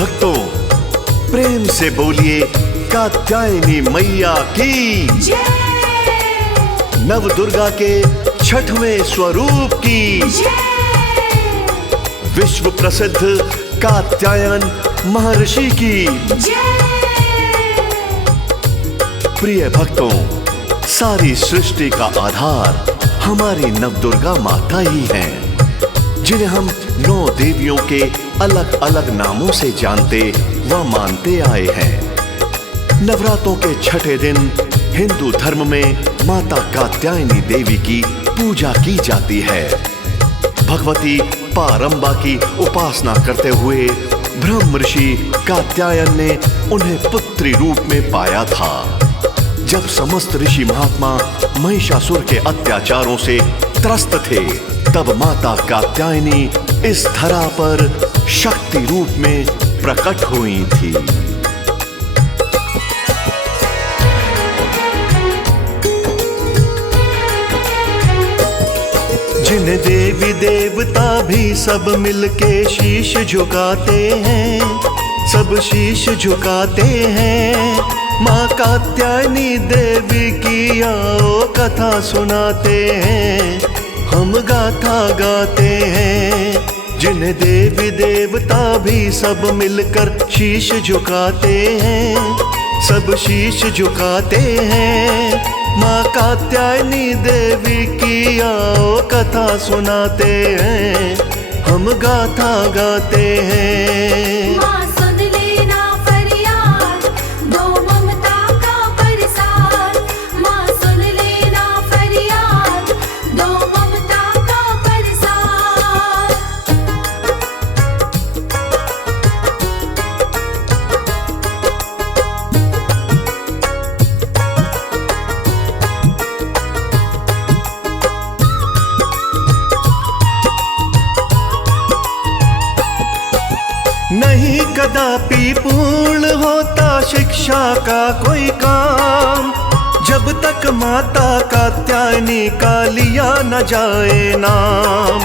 भक्तों, प्रेम से बोलिए कात्यायनी मैया की जय। नव दुर्गा के छठवें स्वरूप की जय। विश्व प्रसिद्ध कात्यायन महर्षि की जय। प्रिय भक्तों, सारी सृष्टि का आधार हमारी नवदुर्गा माता ही हैं, जिन्हें हम 9 देवियों के अलग अलग नामों से जानते व मानते आए हैं। नवरात्रों के छठे दिन हिंदू धर्म में माता कात्यायनी देवी की पूजा की जाती है। भगवती पारंबा की उपासना करते हुए ब्रह्म ऋषि कात्यायन ने उन्हें पुत्री रूप में पाया था। जब समस्त ऋषि महात्मा महिषासुर के अत्याचारों से त्रस्त थे, तब माता कात्यायनी इस धरा पर शक्ति रूप में प्रकट हुई थी। जिन्हें देवी देवता भी सब मिलके शीश झुकाते हैं, सब शीश झुकाते हैं। माँ कात्यायनी देवी की आओ कथा सुनाते हैं, हम गाथा गाते हैं। जिन्हें देवी देवता भी सब मिलकर शीश झुकाते हैं, सब शीश झुकाते हैं। माँ कात्यायनी देवी की आओ कथा सुनाते हैं, हम गाथा गाते हैं। माँ सुन लेना फरियाद, दो ममता का प्रसाद। माँ सुन लेना फरियाद, दो ममता का प्रसाद। नहीं कदापि पूर्ण होता शिक्षा का कोई काम, जब तक माता कात्यायनी का लिया न जाए नाम।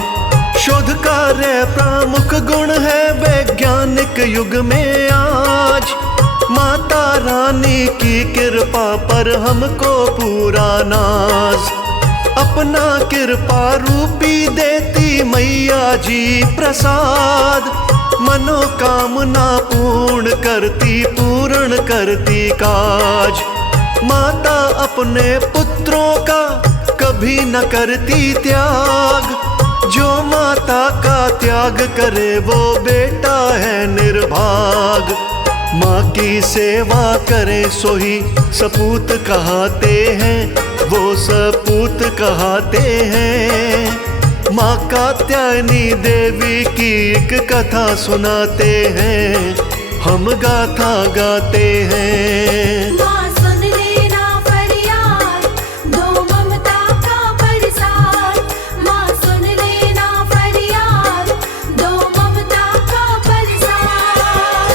शोध कार्य प्रमुख गुण है वैज्ञानिक युग में आज। माता रानी की कृपा पर हमको पूरा नाज, अपना कृपा रूपी देती मैया जी प्रसाद। मनोकामना पूर्ण करती काज। माता अपने पुत्रों का कभी न करती त्याग, जो माता का त्याग करे वो बेटा है निर्भाग। माँ की सेवा करे सोही सपूत कहाते हैं, वो सपूत कहाते हैं। माँ कात्यायनी देवी की एक कथा सुनाते हैं, हम गाथा गाते हैं। माँ सुन लेना फरियाद, दो ममता का प्रसाद। माँ सुन लेना फरियाद, दो ममता का प्रसाद।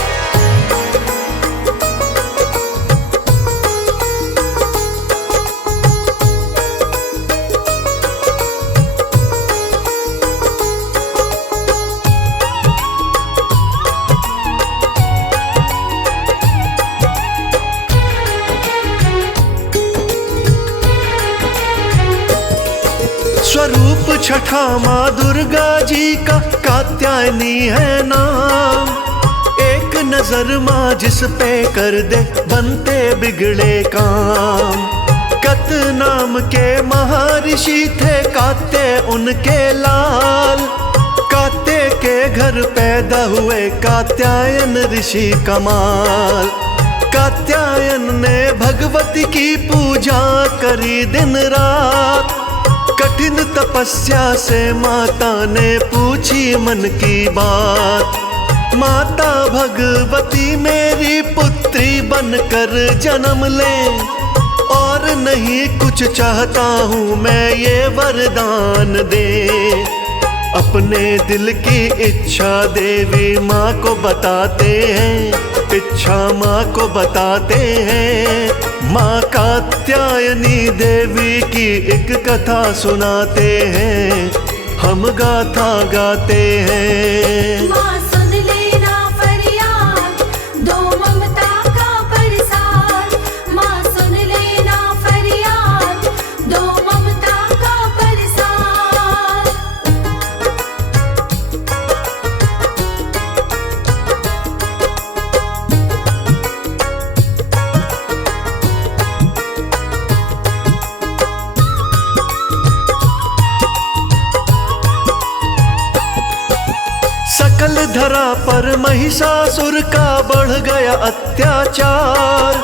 स्वरूप छठा माँ दुर्गा जी का कात्यायनी है नाम। एक नजर माँ जिस पे कर दे बनते बिगड़े काम। कत नाम के महर्षि थे कात्य उनके लाल। कात्य के घर पैदा हुए कात्यायन ऋषि कमाल। कात्यायन ने भगवती की पूजा करी दिन रात। कठिन तपस्या से माता ने पूछी मन की बात। माता भगवती मेरी पुत्री बनकर जन्म ले, और नहीं कुछ चाहता हूँ मैं ये वरदान दे। अपने दिल की इच्छा देवी माँ को बताते हैं, इच्छा माँ को बताते हैं। माँ कात्यायनी देवी की एक कथा सुनाते हैं, हम गाथा गाते हैं। माँ सुन लेना फरियाद, पर महिषासुर का बढ़ गया अत्याचार।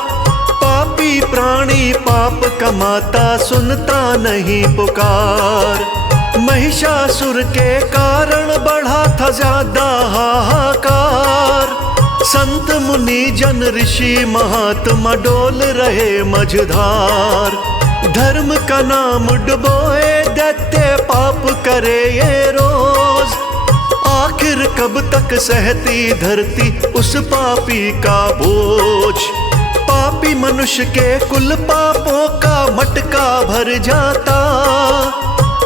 पापी प्राणी पाप कमाता सुनता नहीं पुकार। महिषासुर के कारण बढ़ा था ज्यादा हाहाकार। संत मुनि जन ऋषि महात्मा डोल रहे मझधार। धर्म का नाम डुबोए दैत्य पाप करे ये रोज। आखिर कब तक सहती धरती उस पापी का बोझ। पापी मनुष्य के कुल पापों का मटका भर जाता।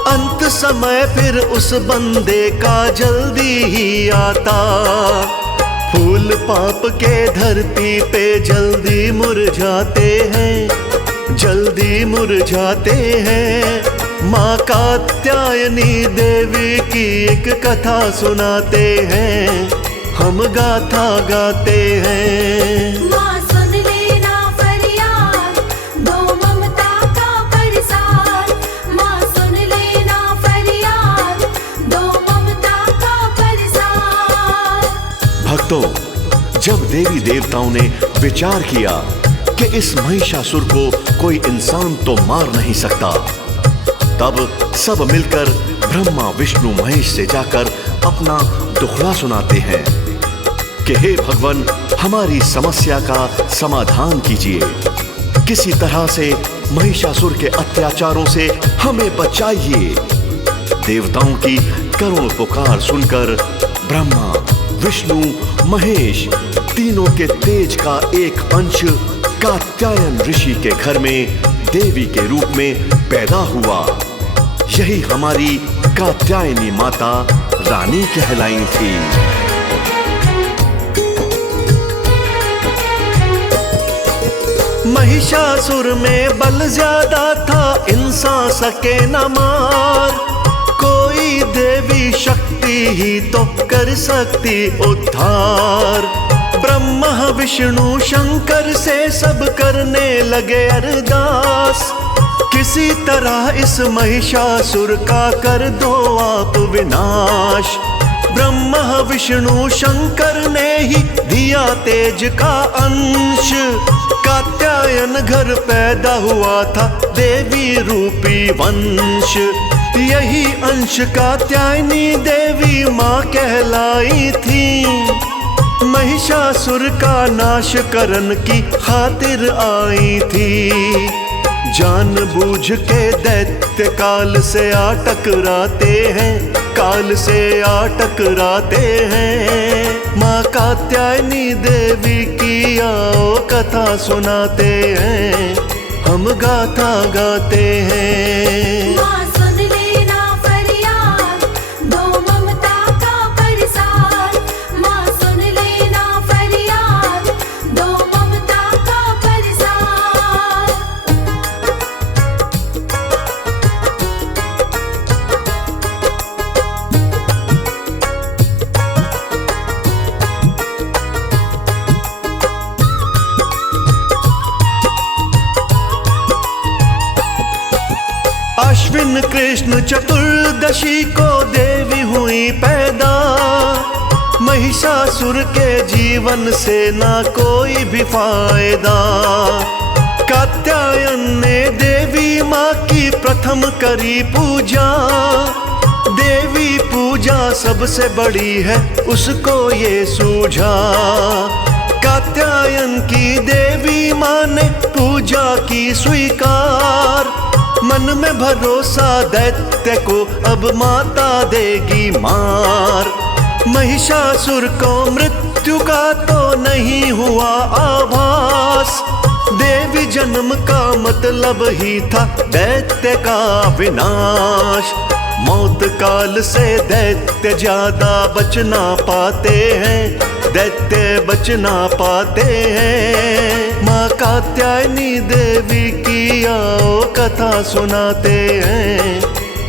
अंत समय फिर उस बंदे का जल्दी ही आता। फूल पाप के धरती पे जल्दी मुरझाते हैं, जल्दी मुरझाते हैं। माँ कात्यायनी देवी की एक कथा सुनाते हैं, हम गाथा गाते हैं। माँ सुन लेना फरियाद, दो ममता का प्रसाद। माँ सुन लेना फरियाद, दो ममता का प्रसाद। भक्तों, जब देवी देवताओं ने विचार किया कि इस महिषासुर को कोई इंसान तो मार नहीं सकता, तब सब मिलकर ब्रह्मा विष्णु महेश से जाकर अपना दुखड़ा सुनाते हैं कि हे भगवान, हमारी समस्या का समाधान कीजिए। किसी तरह से महिषासुर के अत्याचारों से हमें बचाइए। देवताओं की करुण पुकार सुनकर ब्रह्मा विष्णु महेश तीनों के तेज का एक अंश कात्यायन ऋषि के घर में देवी के रूप में पैदा हुआ। यही हमारी कात्यायनी माता रानी कहलाई थी। महिषासुर में बल ज्यादा था, इंसान सके न मार। कोई देवी शक्ति ही तो कर सकती उद्धार। ब्रह्मा विष्णु शंकर से सब करने लगे अरदास। किसी तरह इस महिषासुर का कर दो आप विनाश। ब्रह्मा विष्णु शंकर ने ही दिया तेज का अंश। कात्यायन घर पैदा हुआ था देवी रूपी वंश। यही अंश कात्यायनी देवी माँ कहलाई थी। महिषासुर का नाश करन की खातिर आई थी। जानबूझ के दैत्य काल से आ टकराते हैं, काल से आ टकराते हैं। माँ कात्यायनी देवी की आओ कथा सुनाते हैं, हम गाथा गाते हैं। माँ सुन लेना फरियाद, दो ममता का प्रसाद। माँ सुन लेना फरियाद, दो ममता का प्रसाद। अश्विन कृष्ण चतुर्दशी को देवी हुई पैदा। महिषासुर के जीवन से ना कोई भी फायदा। कात्यायन ने देवी माँ की प्रथम करी पूजा। देवी पूजा सबसे बड़ी है उसको ये सूझा। कात्यायन की देवी माँ ने पूजा की स्वीकार। मन में भरोसा दैत्य को अब माता देगी मार। महिषासुर को मृत्यु का तो नहीं हुआ आभास। देवी जन्म का मतलब ही था दैत्य का विनाश। मौत काल से दैत्य ज्यादा बच ना पाते हैं, दैत्य बच ना पाते हैं। माँ कात्यायनी देवी की आओ कथा सुनाते हैं,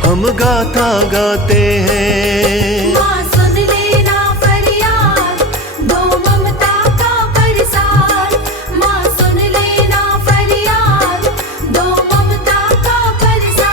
हम गाथा गाते हैं। माँ सुन लेना फरियाद, दो ममता का प्रसाद। माँ सुन लेना फरियाद, दो ममता का प्रसाद।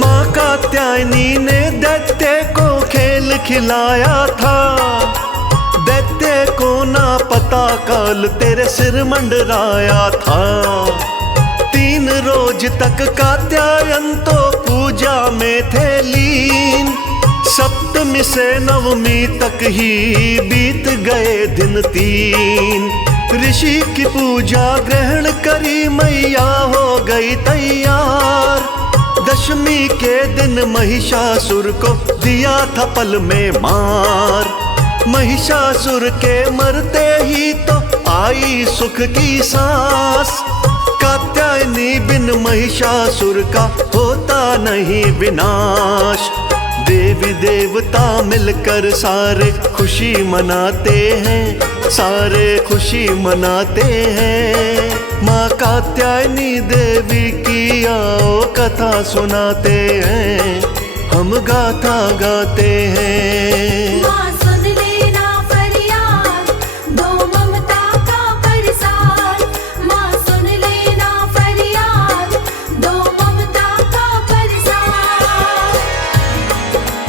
माँ कात्यायनी ने दैत्य को खेल खिलाया था। दैत्य को ना पता काल तेरे सिर मंडराया था। 3 रोज तक कात्यायन तो पूजा में थे लीन। सप्तमी से नवमी तक ही बीत गए दिन 3। ऋषि की पूजा ग्रहण करी मैया हो गई तैयार। दशमी के दिन महिषासुर को दिया था पल में मार। महिषासुर के मरते ही तो आई सुख की सांस। कात्यायनी बिन महिषासुर का होता नहीं विनाश। देवी देवता मिलकर सारे खुशी मनाते हैं, सारे खुशी मनाते हैं। माँ कात्यायनी देवी की आओ कथा सुनाते हैं, हम गाथा गाते हैं। माँ सुन लेना फरियाद, दो ममता का परसाद। माँ सुन लेना फरियाद, दो ममता का परसाद।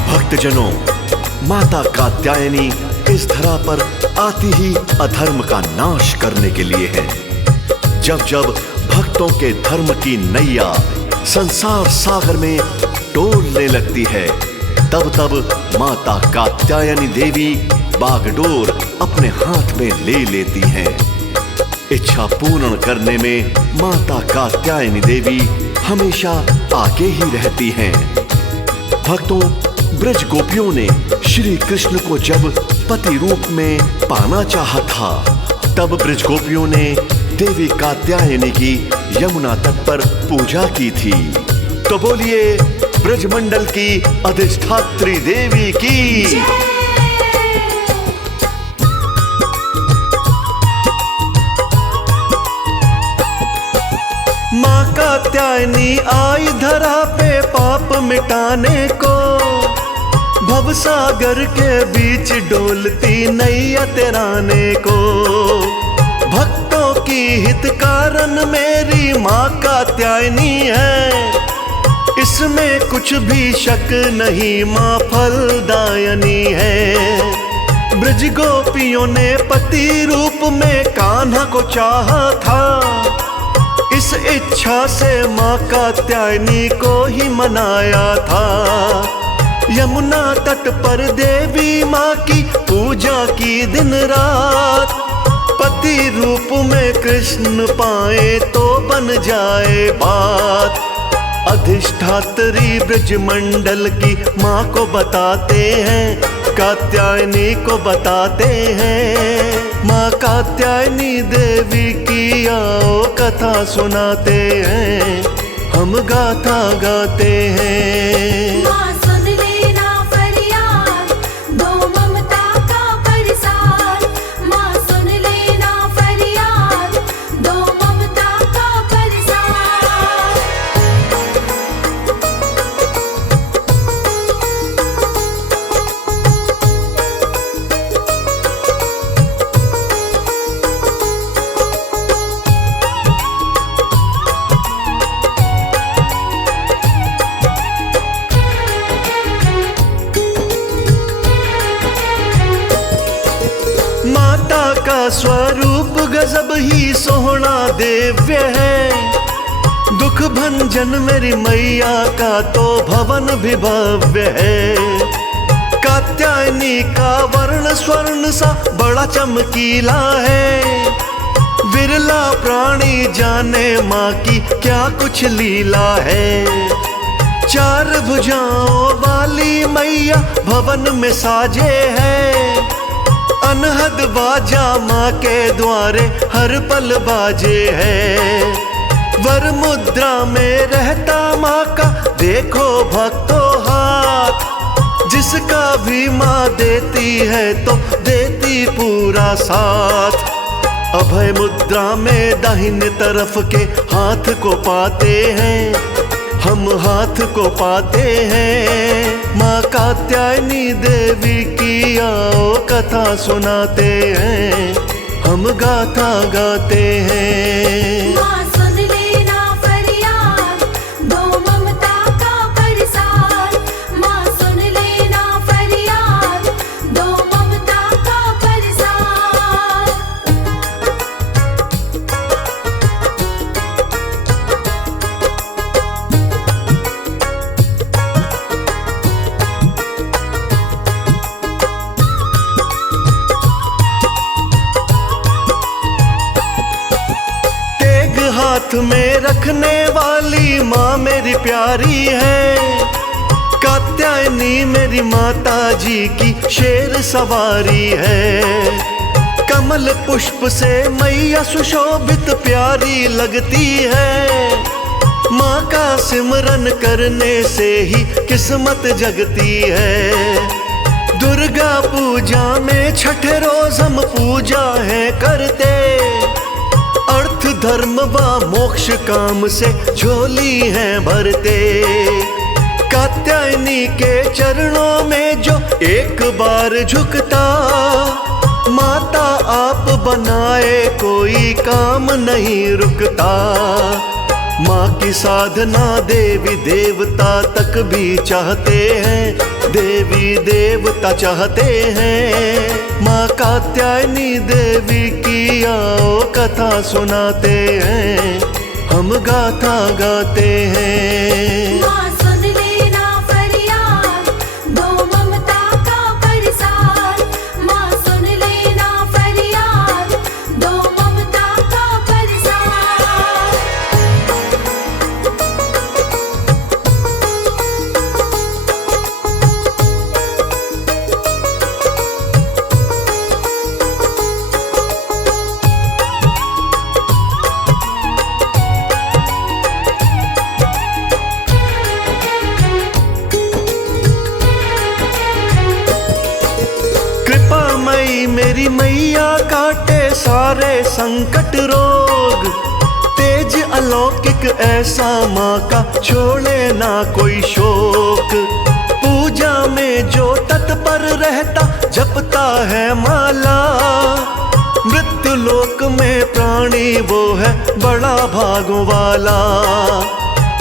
भक्तजनों, माता कात्यायनी इस धरा पर आती ही अधर्म का नाश करने के लिए है। जब जब भक्तों के धर्म की नैया संसार सागर में डोलने लगती है, तब तब माता कात्यायनी देवी बागडोर अपने हाथ में ले लेती हैं। इच्छा पूर्ण करने में माता कात्यायनी देवी हमेशा आगे ही रहती हैं। भक्तों, ब्रज गोपियों ने श्री कृष्ण को जब पति रूप में पाना चाहा था, तब ब्रज गोपियों ने देवी कात्यायनी की यमुना तट पर पूजा की थी। तो बोलिए ब्रजमंडल की अधिष्ठात्री देवी की। माँ कात्यायनी आई धरा पे पाप मिटाने को। भवसागर के बीच डोलती नैया तेराने को। भक्तों की हित कारण मेरी माँ कात्यायनी है। इसमें कुछ भी शक नहीं, माँ फलदायनी है। ब्रज गोपियों ने पति रूप में कान्हा को चाहा था। इस इच्छा से माँ कात्यायनी को ही मनाया था। यमुना तट पर देवी माँ की पूजा की दिन रात। पति रूप में कृष्ण पाए तो बन जाए बात। अधिष्ठात्री ब्रजमंडल की माँ को बताते हैं, कात्यायनी को बताते हैं। माँ कात्यायनी देवी की आओ कथा सुनाते हैं, हम गाथा गाते हैं। माँ सुन लेना फरियाद, दो ममता का परसाद। माँ सुन लेना फरियाद, दो ममता का परसाद। माता का स्वरूप गजब ही सोहना दिव्य है। दुख भंजन मेरी मैया का तो भवन भी भव्य है। कात्यायनी का वर्ण स्वर्ण सा बड़ा चमकीला है। विरला प्राणी जाने माँ की क्या कुछ लीला है। 4 भुजाओं वाली मैया भवन में साजे है। अनहद बाजा माँ के द्वारे हर पल बाजे है। वर मुद्रा में रहता माँ का देखो भक्तों हाथ। जिसका भी माँ देती है तो देती पूरा साथ। अभय मुद्रा में दाहिने तरफ के हाथ को पाते हैं, हम हाथ को पाते हैं। माँ कात्यायनी देवी की आओ कथा सुनाते हैं, हम गाथा गाते हैं। माँ सुन लेना फरियाद, दो ममता का परसाद। साथ में रखने वाली माँ मेरी प्यारी है। कात्यायनी मेरी माता जी की शेर सवारी है। कमल पुष्प से मैया सुशोभित प्यारी लगती है। माँ का सिमरन करने से ही किस्मत जगती है। दुर्गा पूजा में छठ रोज हम पूजा है करते। अर्थ धर्म व मोक्ष काम से झोली है भरते। कात्यायनी के चरणों में जो एक बार झुकता, माता आप बनाए कोई काम नहीं रुकता। माँ की साधना देवी देवता तक भी चाहते हैं। देवी देवता चाहते हैं माँ कात्यायनी देवी की आओ कथा सुनाते हैं, हम गाथा गाते हैं। माँ सुन लेना फरियाद, दो ममता का प्रसाद। माँ सुन लेना फरियाद, दो ममता का प्रसाद। कृपामयी मेरी मैया काटे सारे संकट रोग। तेज अलौकिक ऐसा माँ का छोड़े ना कोई शोक। पूजा में जो तत्पर रहता जपता है माला, मृत्यु लोक में प्राणी वो है बड़ा भागों वाला।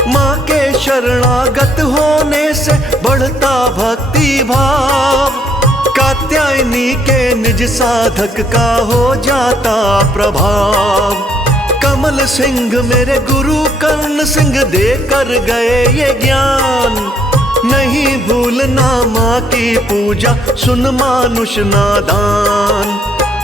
माँ के शरणागत होने से बढ़ता भक्ति भाव। कात्यायनी के निज साधक का हो जाता प्रभाव। कमल सिंह मेरे गुरु कर्ण सिंह देकर गए ये ज्ञान। नहीं भूलना माँ की पूजा, सुन मानुष नादान।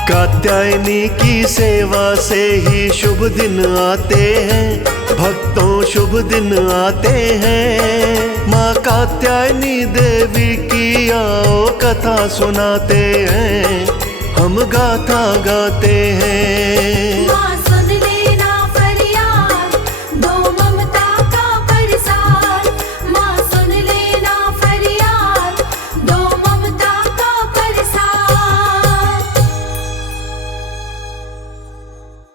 कात्यायनी की सेवा से ही शुभ दिन आते हैं, भक्तों शुभ दिन आते हैं। माँ कात्यायनी देवी की आओ कथा सुनाते हैं, हम गाथा गाते हैं।